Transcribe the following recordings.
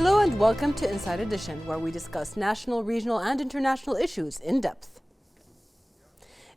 Hello and welcome to Inside Edition, where we discuss national, regional and international issues in depth.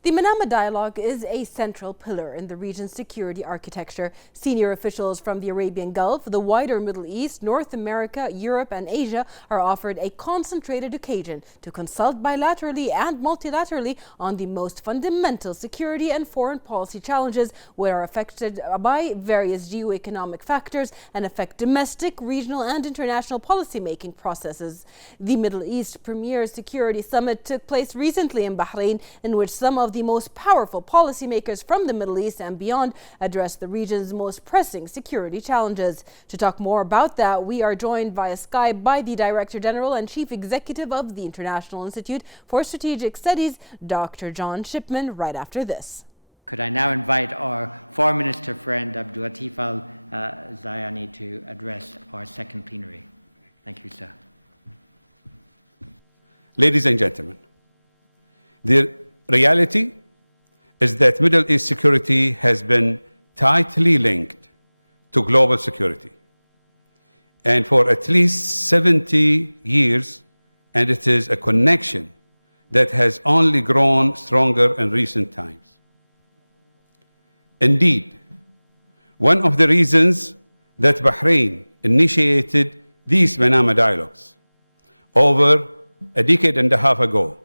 The Manama Dialogue is a central pillar in the region's security architecture. Senior officials from the Arabian Gulf, the wider Middle East, North America, Europe and Asia are offered a concentrated occasion to consult bilaterally and multilaterally on the most fundamental security and foreign policy challenges which are affected by various geoeconomic factors and affect domestic, regional and international policy-making processes. The Middle East Premier Security Summit took place recently in Bahrain, in which some of the most powerful policymakers from the Middle East and beyond address the region's most pressing security challenges. To talk more about that, we are joined via Skype by the Director General and Chief Executive of the International Institute for Strategic Studies, Dr. John Shipman, right after this. Could I now invite our Foreign Minister friend Abdul Latif Al-Zayani to address our second plenary. Thank you, sir. Ladies and gentlemen, the reality is that Middle East security has been tightly linked to global security, and for at least 70 years, and it is a connection that has only grown stronger in recent times. Indeed, one of the reasons that Bahrain initiated these Manama dialogues over a decade and a half ago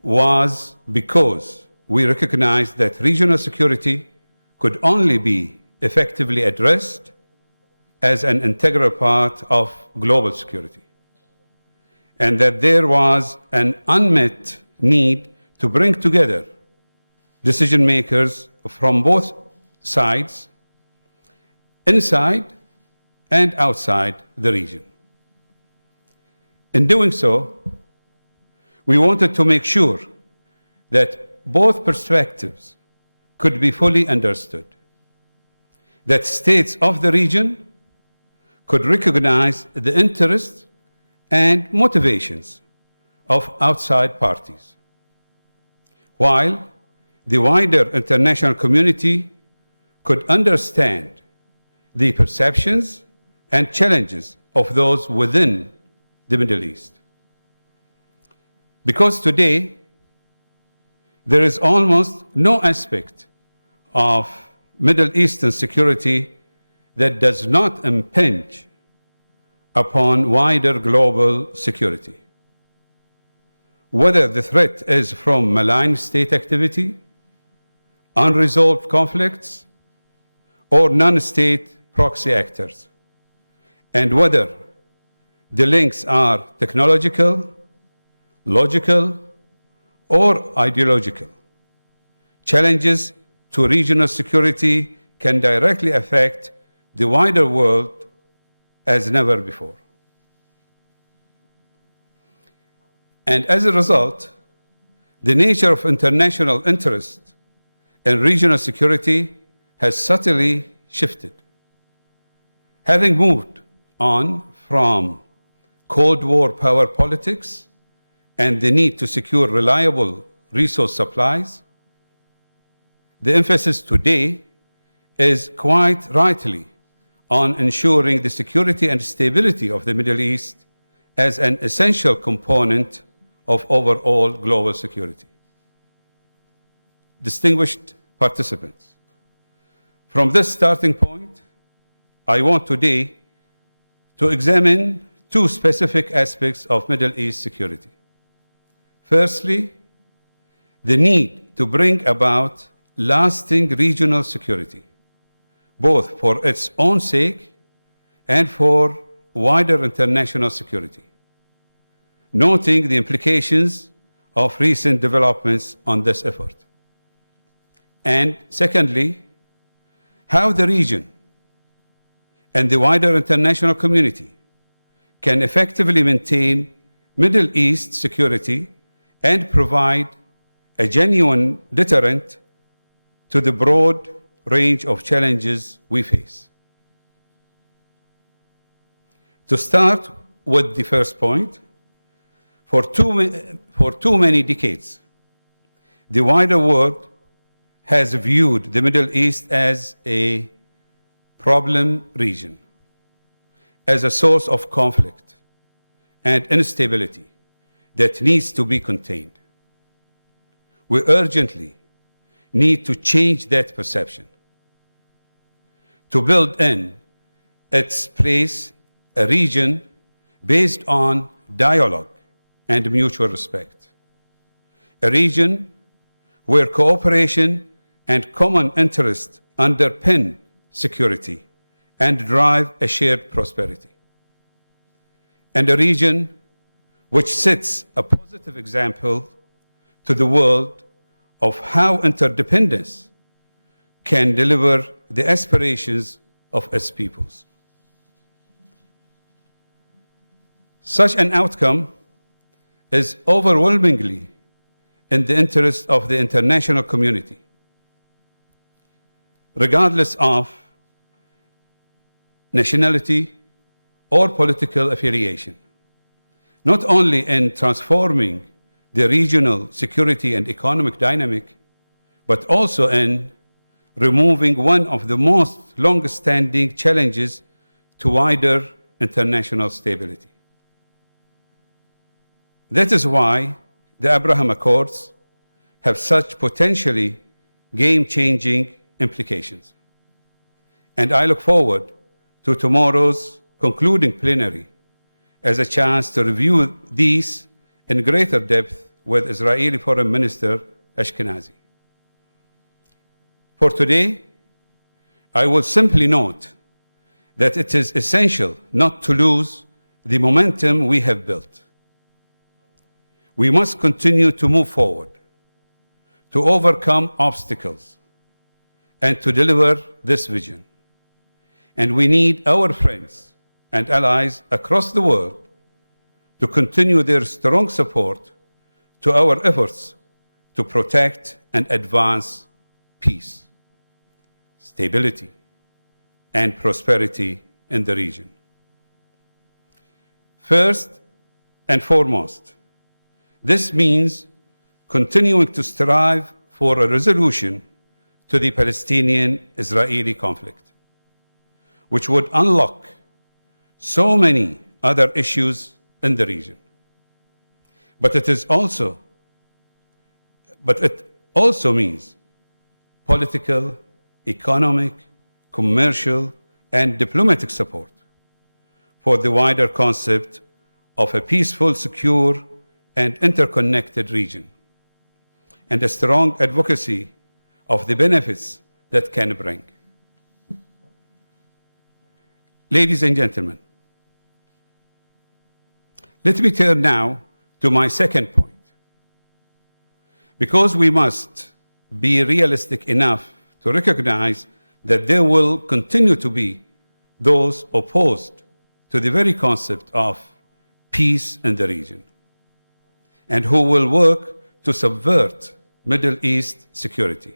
was because we recognized that regional security could only be effectively addressed as an integral part of global security, and that there was an unmet need to bring together decision makers from both sides, inside and outside the region. In doing so, we wanted to make sure that both perspectives could be fully understood, that states of the region could recognize the interests and motivations of outside parties, while the wider international community could understand the perceptions and challenges of those within the Middle East. Because today, there is almost no aspect of Middle Eastern security that does not impinge upon wider global security. Whether the threat is from malign state activity, unresolved conflicts, or non-state proxy actors, and whether the links are technological, logical, or ideological, challenges to regional security can directly affect the wider world as never before. And as a result, the nature of international interest in regional security has subtly shifted, having moved on from Cold War power politics and the need to secure reliable resource supplies. The emphasis today is quite rightly on ensuring the security and stability of the Middle East as an essential component of overall global security. Distinguished participants, from this starting point, I want today to examine two specific aspects of Middle East security. Firstly, the need to bring about lasting regional security, both for its own sake and for wider international security, noting the implications of recent developments on this effort. And secondly, how the region and the wider international community can effectively maintain Middle East security and provide a genuine deterrent to the broad range of challenges we face. To start with the first point, for too many decades, the wider world has viewed the Middle East as a problem region, as a source of conflict and instability that needs to be contained. We urgently need to change that perception, to build in its place a region based on dialogue and mutual respect, a region where cooperation and common interest underpin security and drive a shared prosperity, and a region which sets a positive example to the world of how interdependence can deliver the aspirations of its peoples. Such an outcome is overwhelmingly in the interest of the international community, regardless of nationality or political affiliation, not only in transforming the regional security and economic dynamic, but also in removing one of the most long-standing challenges to wider international stability. That is why the Abraham Accords have such potentially game-changing implications. And I look forward to tomorrow's concluding plenary as a chance to review these in greater depth with Israeli Foreign Minister Ashkenazi. For today, I will simply note that it is essential not to lose the momentum we have built. We must continue to move forward, to overcome obstacles, and to deliver this vision. And we need our friends and allies across the world to continue their strong support to our efforts to protect and advance peace, stability, and prosperity in the region. First and foremost, this means continuing to strive for a resolution to the Palestinian-Israeli conflict, which would unlock so many other issues in the region. But it also means political, economic, commercial, and diplomatic support for the wider concept of a peaceful, secure, and interconnected region, and a strong advocacy of the benefits that can bring. Ladies and gentlemen, let me turn now to my second point. Because we must be realistic enough to recognize that there will continue to be those opposed to the very concept of peace in the region, and who will work to subvert Middle East security,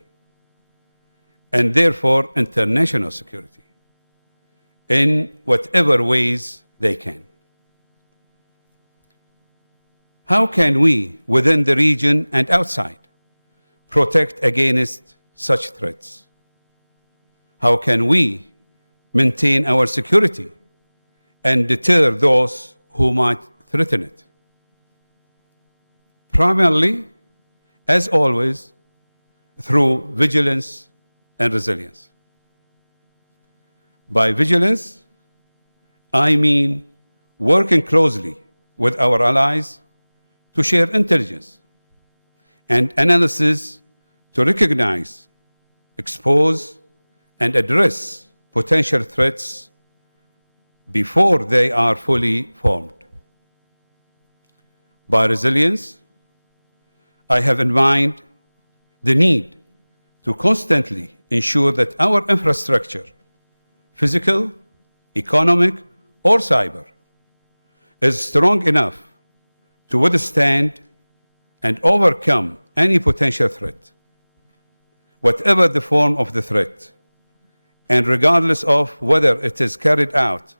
and therefore international security, in whatever ways they can. How can we, within the region and outside, protect against such threats? How can we maintain our security and deter those who might threaten it? Primarily, as always, through vigilance and resilience. By vigilance, I mean working closely with our allies to share intelligence and analysis to recognize, expose, and address potential threats before they are fully formed. By resilience, I have in mind the need to constantly ensure that our infrastructure, physical, economic, or cyber, is strong enough to withstand and overcome any potential threat, whatever the form of the threat, and regardless of whether it is carried out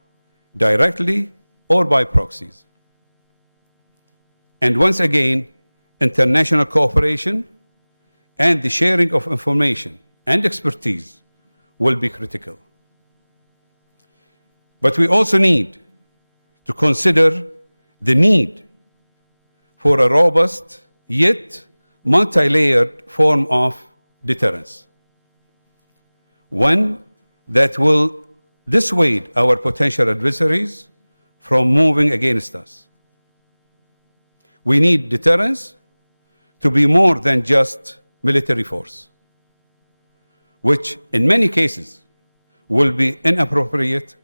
directly or by proxies. And once again, international cooperation and the sharing of information and expertise will be critical. But we also need to consider the need for a robust yet multi-layered form of deterrence, one that will dissuade our potential adversaries from moving against us. We need deterrence to be more than just military force, which in many cases will be inappropriate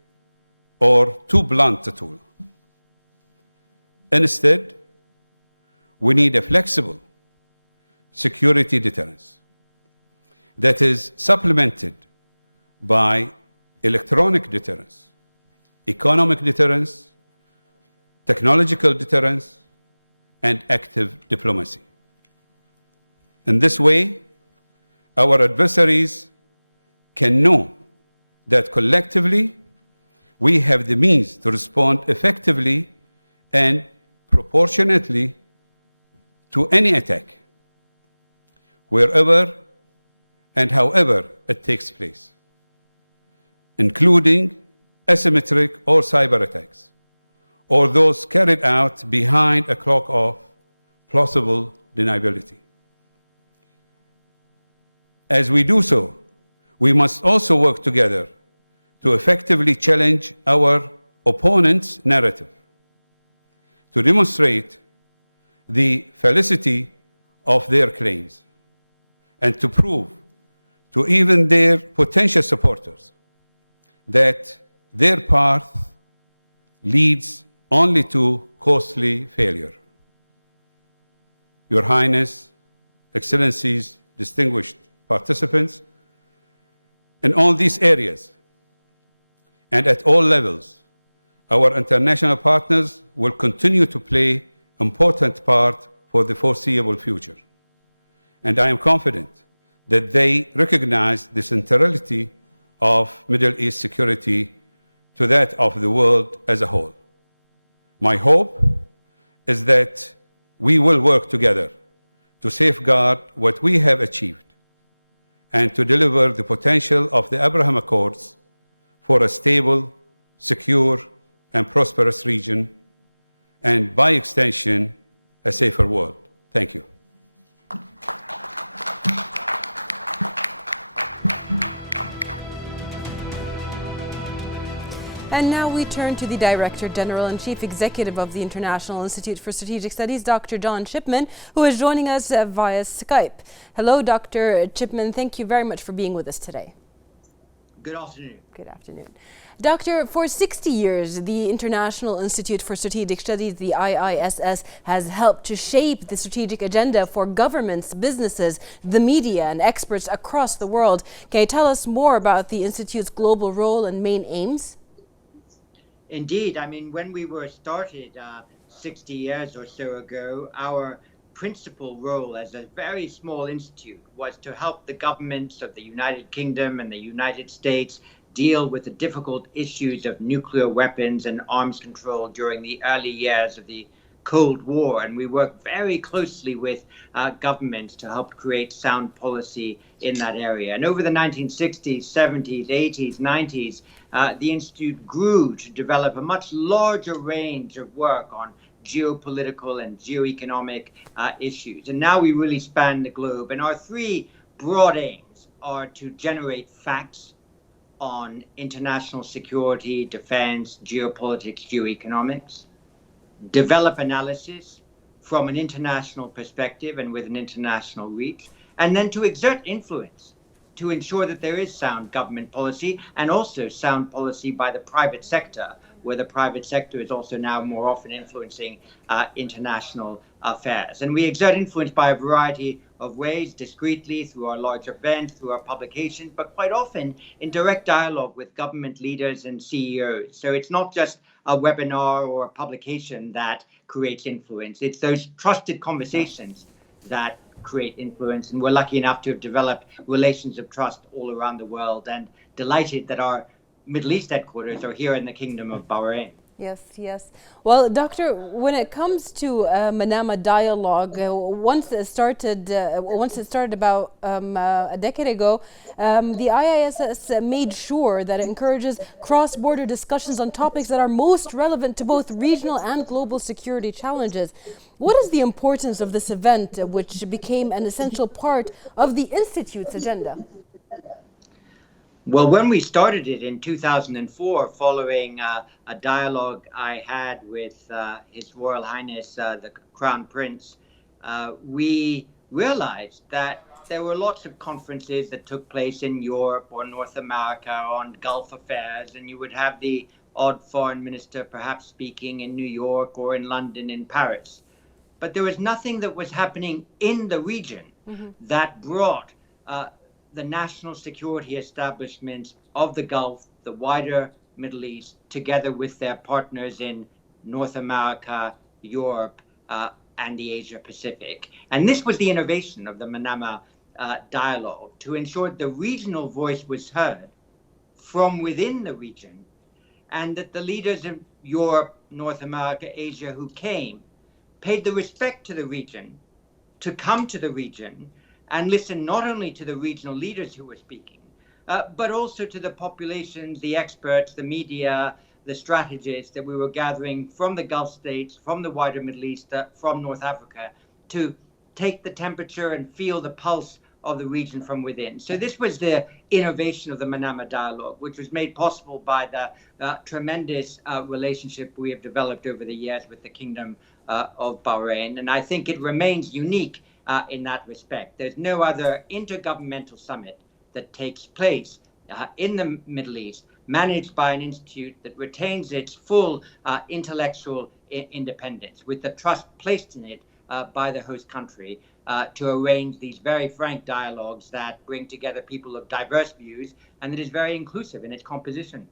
or too blunt a tool. Instead, we need a flexible security deterrence that is supplemented by electronic deterrence, economic deterrence, technological deterrence, and active diplomacy. In this way, our adversaries can know that collectively we have the means to respond effectively and proportionately to any attack, wherever and however it takes place, including asymmetric or cyber attacks, or those carried out behind a cloak of plausible deniability. As we do so, we must also work together to effectively challenge our opponent's narrative, to demonstrate the felicity of their claims, and to prove to even their potential supporters that their path leads only to costly failure. Your Highness, Excellencies, distinguished participants, in all these areas and at all levels, our international partners will continue to play an important part for the foreseeable future. And I am confident that they recognize the centrality of Middle East security to that of the world as a whole. My hope is that we will work together to safeguard what we have achieved and to deliver the potential of the Abraham Accords for a stable, secure, and prosperous region, and by extension, a safer world. Thank you. And now we turn to the Director General and Chief Executive of the International Institute for Strategic Studies, Dr. John Chipman, who is joining us via Skype. Hello, Dr. Chipman. Thank you very much for being with us today. Good afternoon. Good afternoon. Doctor, for 60 years, the International Institute for Strategic Studies, the IISS, has helped to shape the strategic agenda for governments, businesses, the media, and experts across the world. Can you tell us more about the Institute's global role and main aims? Indeed. I mean, when we were started 60 years or so ago, our principal role as a very small institute was to help the governments of the United Kingdom and the United States deal with the difficult issues of nuclear weapons and arms control during the early years of the Cold War. And we worked very closely with governments to help create sound policy in that area. And over the 1960s, 70s, 80s, 90s, the Institute grew to develop a much larger range of work on geopolitical and geoeconomic issues. And now we really span the globe. And our three broad aims are to generate facts on international security, defense, geopolitics, geoeconomics, develop analysis from an international perspective and with an international reach, and then to exert influence to ensure that there is sound government policy and also sound policy by the private sector, where the private sector is also now more often influencing international affairs. And we exert influence by a variety of ways, discreetly, through our large events, through our publications, but quite often in direct dialogue with government leaders and CEOs. So it's not just a webinar or a publication that creates influence. It's those trusted conversations that create influence. And we're lucky enough to have developed relations of trust all around the world, and delighted that our Middle East headquarters are here in the Kingdom of Bahrain. Yes, yes. Well, Doctor, when it comes to Manama dialogue, once it started about a decade ago, the IISS made sure that it encourages cross-border discussions on topics that are most relevant to both regional and global security challenges. What is the importance of this event, which became an essential part of the Institute's agenda? Well, when we started it in 2004, following a dialogue I had with His Royal Highness the Crown Prince, we realized that there were lots of conferences that took place in Europe or North America on Gulf affairs, and you would have the odd foreign minister perhaps speaking in New York or in London, in Paris. But there was nothing that was happening in the region that brought the national security establishments of the Gulf, the wider Middle East, together with their partners in North America, Europe, and the Asia Pacific. And this was the innovation of the Manama dialogue, to ensure the regional voice was heard from within the region, and that the leaders of Europe, North America, Asia who came paid the respect to the region, to come to the region and listen not only to the regional leaders who were speaking, but also to the populations, the experts, the media, the strategists that we were gathering from the Gulf states, from the wider Middle East, from North Africa, to take the temperature and feel the pulse of the region from within. So this was the innovation of the Manama Dialogue, which was made possible by the tremendous relationship we have developed over the years with the Kingdom of Bahrain. And I think it remains unique in that respect. There's no other intergovernmental summit that takes place in the Middle East, managed by an institute that retains its full intellectual independence, with the trust placed in it by the host country to arrange these very frank dialogues that bring together people of diverse views, and that is very inclusive in its composition.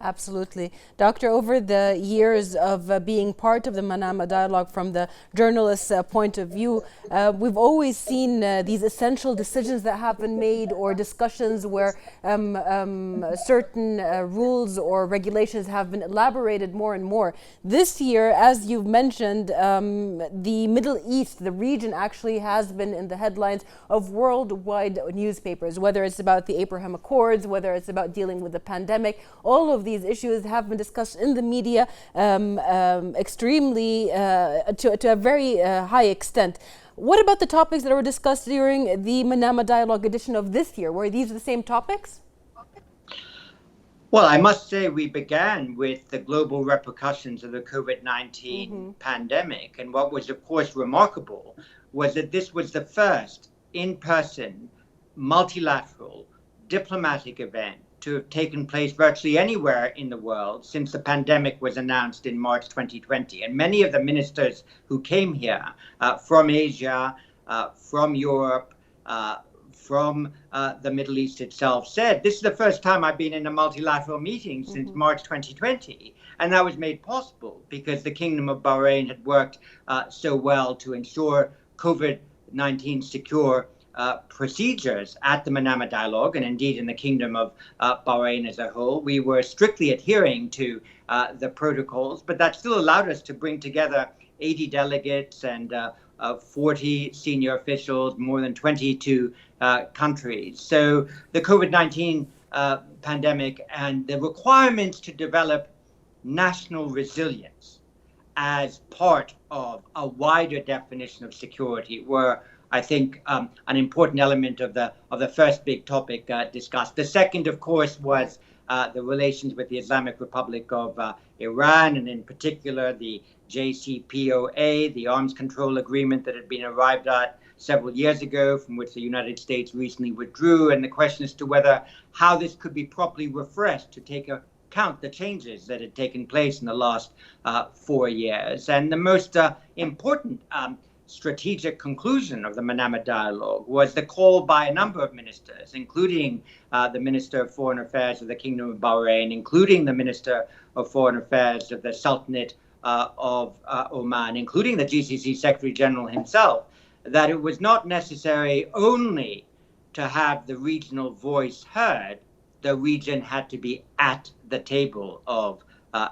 Absolutely. Doctor, over the years of being part of the Manama Dialogue from the journalist's point of view, we've always seen these essential decisions that have been made, or discussions where certain rules or regulations have been elaborated more and more. This year, as you've mentioned, the Middle East, the region, actually has been in the headlines of worldwide newspapers, whether it's about the Abraham Accords, whether it's about dealing with the pandemic. All of these issues have been discussed in the media extremely to a very high extent. What about the topics that were discussed during the Manama Dialogue edition of this year? Were these the same topics? Well, I must say we began with the global repercussions of the COVID-19 pandemic. And what was, of course, remarkable was that this was the first in-person, multilateral, diplomatic event to have taken place virtually anywhere in the world since the pandemic was announced in March 2020. And many of the ministers who came here from Asia, from Europe, from the Middle East itself said, this is the first time I've been in a multilateral meeting since March 2020. And that was made possible because the Kingdom of Bahrain had worked so well to ensure COVID-19 secure procedures at the Manama Dialogue, and indeed in the Kingdom of Bahrain as a whole. We were strictly adhering to the protocols, but that still allowed us to bring together 80 delegates and 40 senior officials, more than 22 countries. So the COVID-19 pandemic and the requirements to develop national resilience as part of a wider definition of security were, I think, an important element of the first big topic discussed. The second, of course, was the relations with the Islamic Republic of Iran, and in particular the JCPOA, the arms control agreement that had been arrived at several years ago, from which the United States recently withdrew, and the question as to whether how this could be properly refreshed to take account the changes that had taken place in the last 4 years. And the most important strategic conclusion of the Manama Dialogue was the call by a number of ministers, including the Minister of Foreign Affairs of the Kingdom of Bahrain, including the Minister of Foreign Affairs of the Sultanate of Oman, including the GCC Secretary General himself, that it was not necessary only to have the regional voice heard. The region had to be at the table of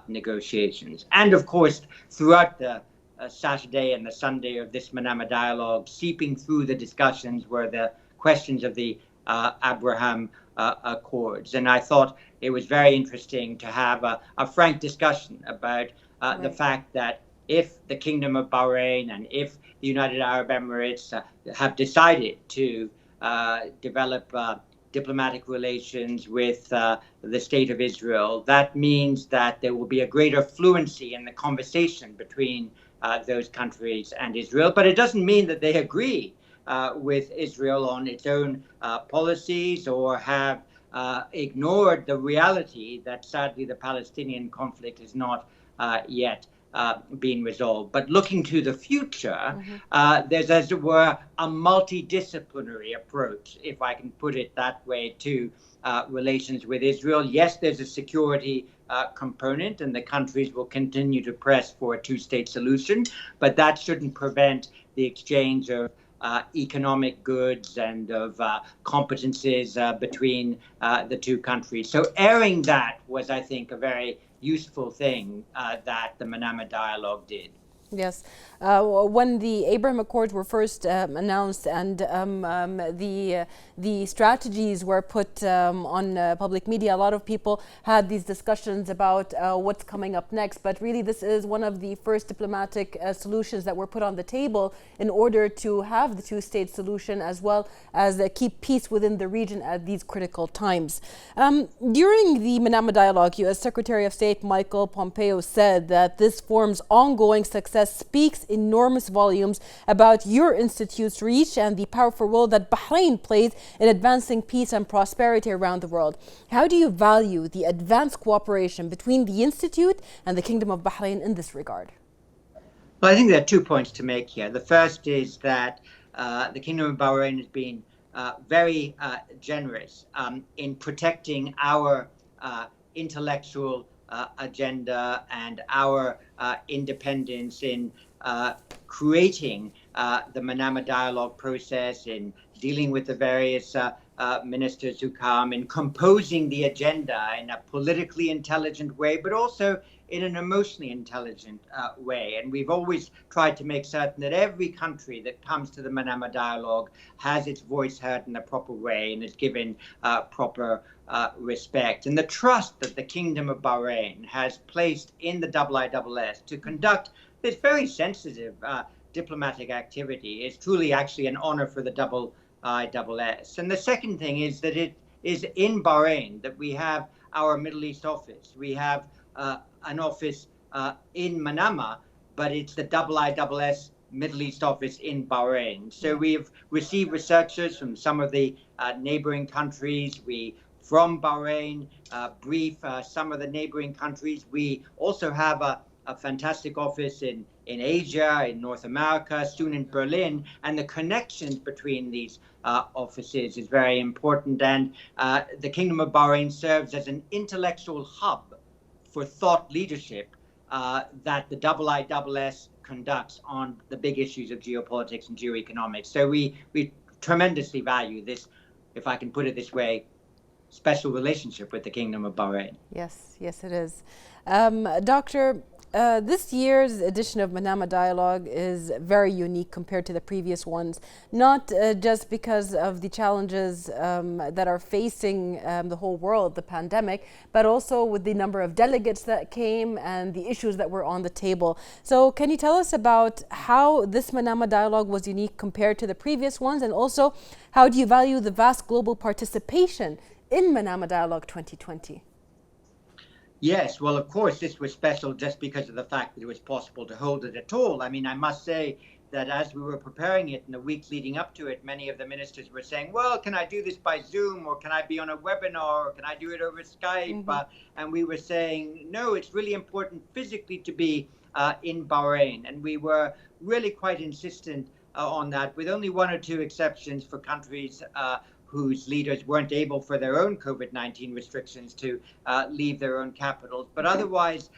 negotiations. And of course, throughout the Saturday and the Sunday of this Manama dialogue, seeping through the discussions were the questions of the Abraham Accords. And I thought it was very interesting to have a frank discussion about the fact that if the Kingdom of Bahrain and if the United Arab Emirates have decided to develop diplomatic relations with the State of Israel, that means that there will be a greater fluency in the conversation between those countries and Israel. But it doesn't mean that they agree with Israel on its own policies or have ignored the reality that sadly the Palestinian conflict is not yet being resolved. But looking to the future, there's, as it were, a multidisciplinary approach, if I can put it that way, to relations with Israel. Yes, there's a security component, and the countries will continue to press for a two-state solution, but that shouldn't prevent the exchange of economic goods and of competences between the two countries. So airing that was, I think, a very useful thing that the Manama dialogue did. Yes. When the Abraham Accords were first announced and the strategies were put on public media, a lot of people had these discussions about what's coming up next. But really, this is one of the first diplomatic solutions that were put on the table in order to have the two-state solution, as well as keep peace within the region at these critical times. During the Manama dialogue, U.S. Secretary of State Michael Pompeo said that this forum's ongoing success speaks enormous volumes about your institute's reach and the powerful role that Bahrain plays in advancing peace and prosperity around the world. How do you value the advanced cooperation between the institute and the Kingdom of Bahrain in this regard? Well, I think there are 2 points to make here. The first is that the Kingdom of Bahrain has been very generous in protecting our intellectual agenda and our independence in creating the Manama dialogue process, in dealing with the various ministers who come, in composing the agenda in a politically intelligent way, but also in an emotionally intelligent way. And we've always tried to make certain that every country that comes to the Manama dialogue has its voice heard in a proper way and is given proper respect. And the trust that the Kingdom of Bahrain has placed in the IISS to conduct this very sensitive diplomatic activity is truly actually an honor for the IISS. And the second thing is that it is in Bahrain that we have our Middle East office. We have an office in Manama, but it's the IISS Middle East office in Bahrain. So we've received researchers from some of the neighboring countries. We, from Bahrain, brief some of the neighboring countries. We also have a fantastic office in Asia, in North America, soon in Berlin, and the connections between these offices is very important. And the Kingdom of Bahrain serves as an intellectual hub for thought leadership that the IISS conducts on the big issues of geopolitics and geoeconomics. So we tremendously value this, if I can put it this way, special relationship with the Kingdom of Bahrain. Yes, yes, it is. Doctor, this year's edition of Manama Dialogue is very unique compared to the previous ones, not just because of the challenges that are facing the whole world, the pandemic, but also with the number of delegates that came and the issues that were on the table. So can you tell us about how this Manama Dialogue was unique compared to the previous ones, and also how do you value the vast global participation in Manama Dialogue 2020? Yes, well, of course, this was special just because of the fact that it was possible to hold it at all. I mean, I must say that as we were preparing it in the weeks leading up to it, many of the ministers were saying, well, can I do this by Zoom, or can I be on a webinar, or can I do it over Skype? And we were saying, no, it's really important physically to be in Bahrain. And we were really quite insistent on that, with only 1 or 2 exceptions for countries whose leaders weren't able, for their own COVID-19 restrictions, to leave their own capitals. But otherwise,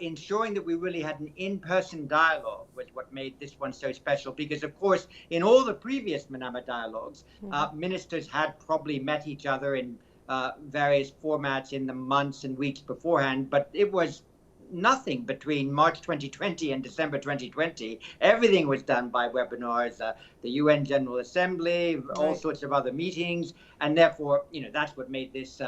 ensuring that we really had an in-person dialogue was what made this one so special. Because, of course, in all the previous Manama dialogues, ministers had probably met each other in various formats in the months and weeks beforehand. But it was nothing between March 2020 and December 2020. Everything was done by webinars, the UN General Assembly, all sorts of other meetings, and therefore, that's what made this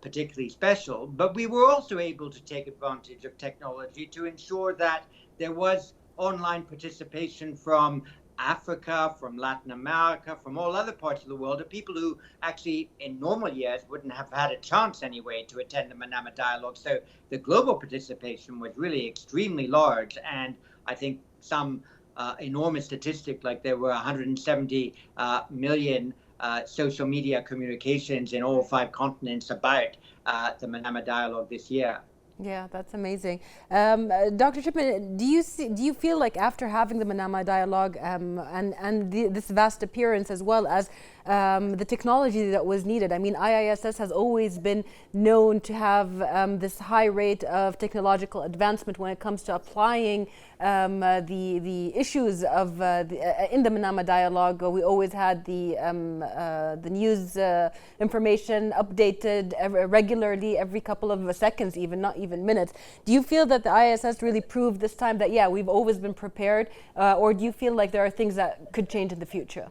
particularly special. But we were also able to take advantage of technology to ensure that there was online participation from Africa, from Latin America, from all other parts of the world, of people who actually in normal years wouldn't have had a chance anyway to attend the Manama Dialogue. So the global participation was really extremely large. And I think some enormous statistic, like there were 170 million social media communications in all 5 continents about the Manama Dialogue this year. Yeah, that's amazing. Dr. Chipman, do you feel like after having the Manama Dialogue and this vast appearance, as well as the technology that was needed? I mean, IISS has always been known to have this high rate of technological advancement when it comes to applying the issues of in the Manama Dialogue. We always had the news information updated regularly, every couple of seconds, even not even minutes. Do you feel that the ISS really proved this time that, yeah, we've always been prepared, or do you feel like there are things that could change in the future?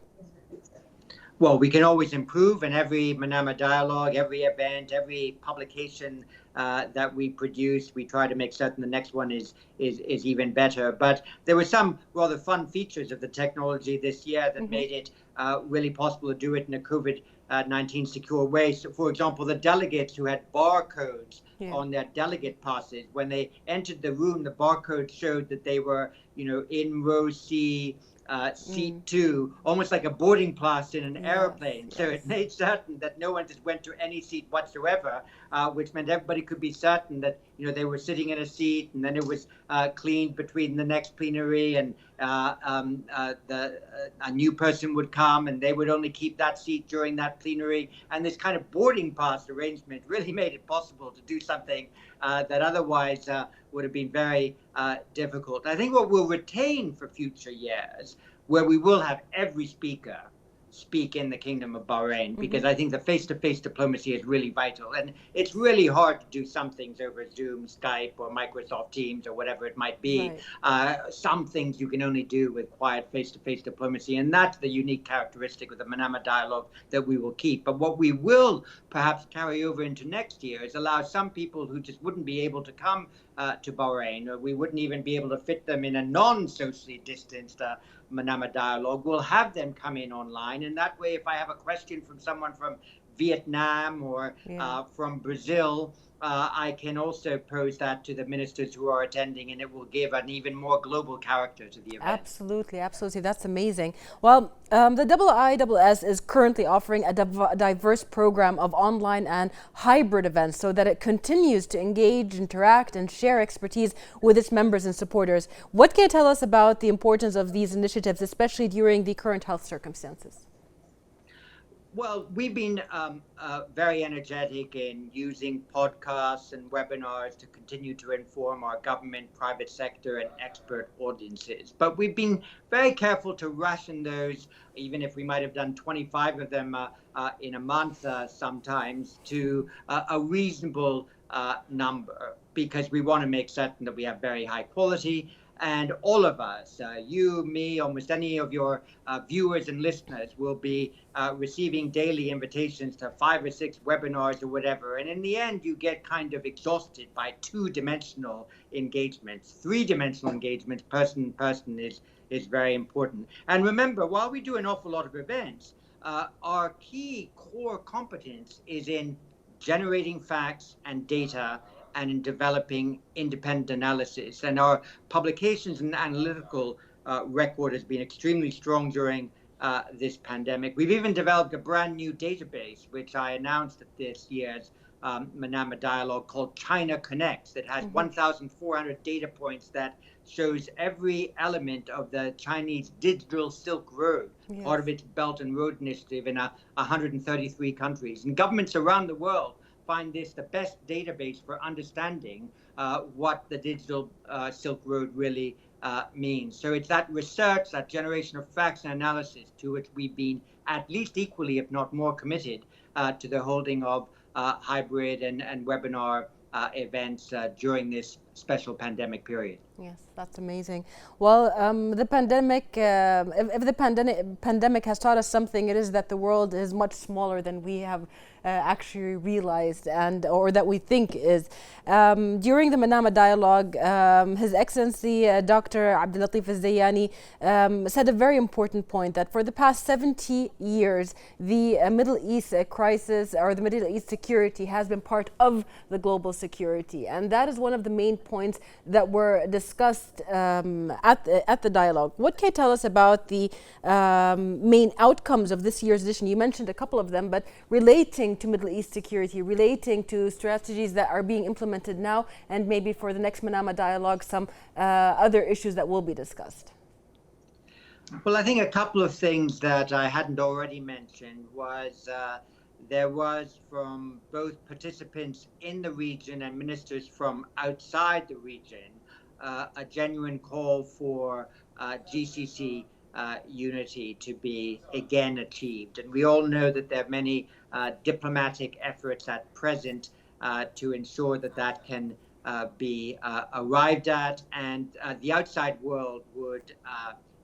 Well, we can always improve, and every Manama Dialogue, every event, every publication that we produce, we try to make certain the next one is even better. But there were some rather fun features of the technology this year that made it really possible to do it in a COVID-19 secure way. So, for example, the delegates who had barcodes on their delegate passes, when they entered the room, the barcode showed that they were, in row C, seat 2, almost like a boarding pass in an airplane. So it made certain that no one just went to any seat whatsoever, which meant everybody could be certain that they were sitting in a seat, and then it was cleaned between the next plenary, and a new person would come, and they would only keep that seat during that plenary. And this kind of boarding pass arrangement really made it possible to do something that otherwise would have been very difficult. I think what we'll retain for future years, where we will have every speaker speak in the Kingdom of Bahrain, because I think the face-to-face diplomacy is really vital. And it's really hard to do some things over Zoom, Skype, or Microsoft Teams, or whatever it might be. Some things you can only do with quiet face-to-face diplomacy, and that's the unique characteristic of the Manama Dialogue that we will keep. But what we will perhaps carry over into next year is allow some people who just wouldn't be able to come to Bahrain, or we wouldn't even be able to fit them in a non-socially distanced Manama Dialogue. We'll have them come in online, and that way, if I have a question from someone from Vietnam or from Brazil, I can also pose that to the ministers who are attending, and it will give an even more global character to the event. Absolutely, absolutely. That's amazing. Well, the IISS is currently offering a diverse program of online and hybrid events so that it continues to engage, interact, and share expertise with its members and supporters. What can you tell us about the importance of these initiatives, especially during the current health circumstances? Well, we've been very energetic in using podcasts and webinars to continue to inform our government, private sector, and expert audiences. But we've been very careful to ration those, even if we might have done 25 of them in a month sometimes, to a reasonable number, because we want to make certain that we have very high quality. And all of us, you, me, almost any of your viewers and listeners will be receiving daily invitations to 5 or 6 webinars or whatever. And in the end, you get kind of exhausted by 2-dimensional engagements. 3-dimensional engagements, person to person, is very important. And remember, while we do an awful lot of events, our key core competence is in generating facts and data, and in developing independent analysis. And our publications and analytical record has been extremely strong during this pandemic. We've even developed a brand new database, which I announced at this year's Manama Dialogue, called China Connects, that has 1,400 data points that shows every element of the Chinese digital Silk Road, part of its Belt and Road Initiative in 133 countries. And governments around the world find this the best database for understanding what the digital Silk Road really means. So it's that research, that generation of facts and analysis to which we've been at least equally, if not more, committed to the holding of hybrid and webinar events during this special pandemic period. Yes, that's amazing. Well, the pandemic, if the pandemic has taught us something, it is that the world is much smaller than we have actually realized, and or that we think is. During the Manama dialogue, His Excellency Dr. Abdulatif Al-Zayani said a very important point, that for the past 70 years, the Middle East crisis or the Middle East security has been part of the global security, and that is one of the main points that were discussed at the dialogue. What can you tell us about the main outcomes of this year's edition? You mentioned a couple of them, but relating to Middle East security, relating to strategies that are being implemented now, and maybe for the next Manama dialogue, some other issues that will be discussed. Well, I think a couple of things that I hadn't already mentioned was there was, from both participants in the region and ministers from outside the region, a genuine call for GCC unity to be again achieved. And we all know that there are many diplomatic efforts at present to ensure that that can be arrived at, and the outside world would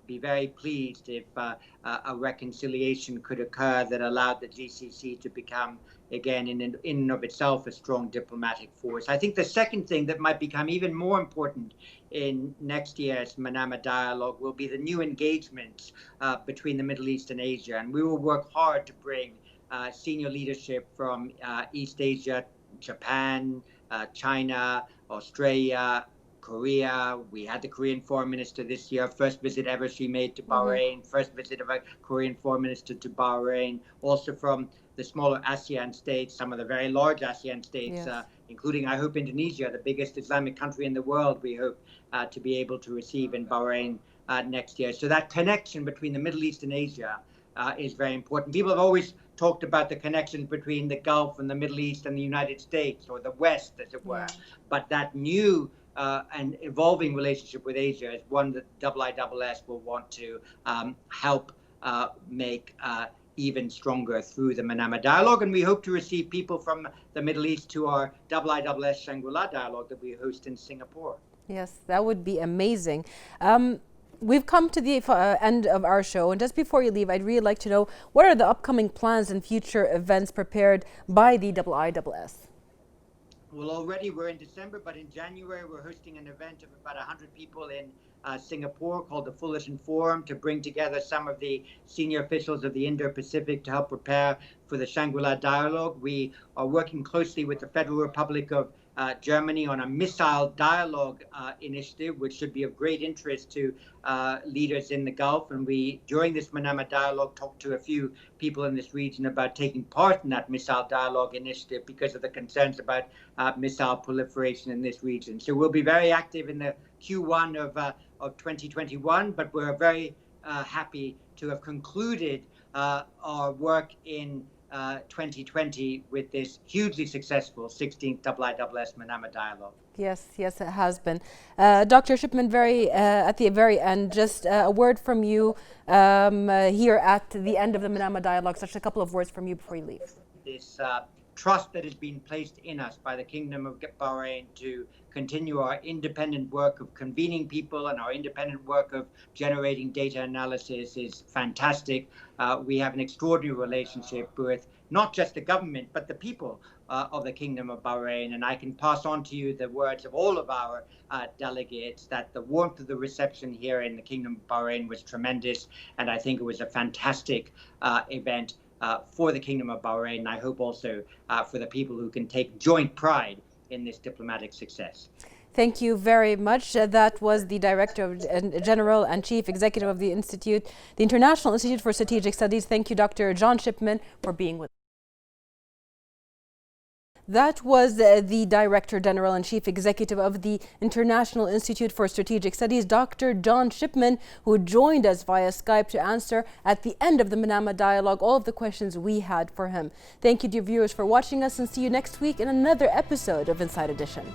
be very pleased if a reconciliation could occur that allowed the GCC to become, again, in and of itself, a strong diplomatic force. I think the second thing that might become even more important in next year's Manama dialogue will be the new engagements between the Middle East and Asia. And we will work hard to bring senior leadership from East Asia, Japan, China, Australia, Korea. We had the Korean foreign minister this year, first visit ever she made to Bahrain, first visit of a Korean foreign minister to Bahrain, also from the smaller ASEAN states, some of the very large ASEAN states, yes. Including, I hope, Indonesia, the biggest Islamic country in the world, we hope to be able to receive in Bahrain next year. So that connection between the Middle East and Asia is very important. People have always talked about the connection between the Gulf and the Middle East and the United States, or the West, as it were. Yeah. But that new and evolving relationship with Asia is one that IISS will want to help make even stronger through the Manama dialogue. And we hope to receive people from the Middle East to our IISS Shangri-La dialogue that we host in Singapore. Yes, that would be amazing. We've come to the end of our show, and just before you leave, I'd really like to know, what are the upcoming plans and future events prepared by the IISS? Well, already we're in December, but in January we're hosting an event of about 100 people in Singapore called the Fullerton Forum to bring together some of the senior officials of the Indo-Pacific to help prepare for the Shangri-La dialogue. We are working closely with the Federal Republic of Germany on a missile dialogue initiative, which should be of great interest to leaders in the Gulf. And we, during this Manama dialogue, talked to a few people in this region about taking part in that missile dialogue initiative because of the concerns about missile proliferation in this region. So we'll be very active in the Q1 of 2021, but we're very happy to have concluded our work in 2020 with this hugely successful 16th IISS Manama dialogue. Yes, yes, it has been. Dr. Shipman, at the very end, just a word from you here at the end of the Manama dialogue, just a couple of words from you before you leave. This trust that has been placed in us by the Kingdom of Bahrain to continue our independent work of convening people and our independent work of generating data analysis is fantastic. We have an extraordinary relationship with not just the government, but the people of the Kingdom of Bahrain. And I can pass on to you the words of all of our delegates that the warmth of the reception here in the Kingdom of Bahrain was tremendous. And I think it was a fantastic event for the Kingdom of Bahrain, and I hope also for the people who can take joint pride in this diplomatic success. Thank you very much. That was the Director General and Chief Executive of the Institute, the International Institute for Strategic Studies. Thank you, Dr. John Shipman, for being with us. That was the Director General and Chief Executive of the International Institute for Strategic Studies, Dr. John Shipman, who joined us via Skype to answer at the end of the Manama dialogue all of the questions we had for him. Thank you, dear viewers, for watching us, and see you next week in another episode of Inside Edition.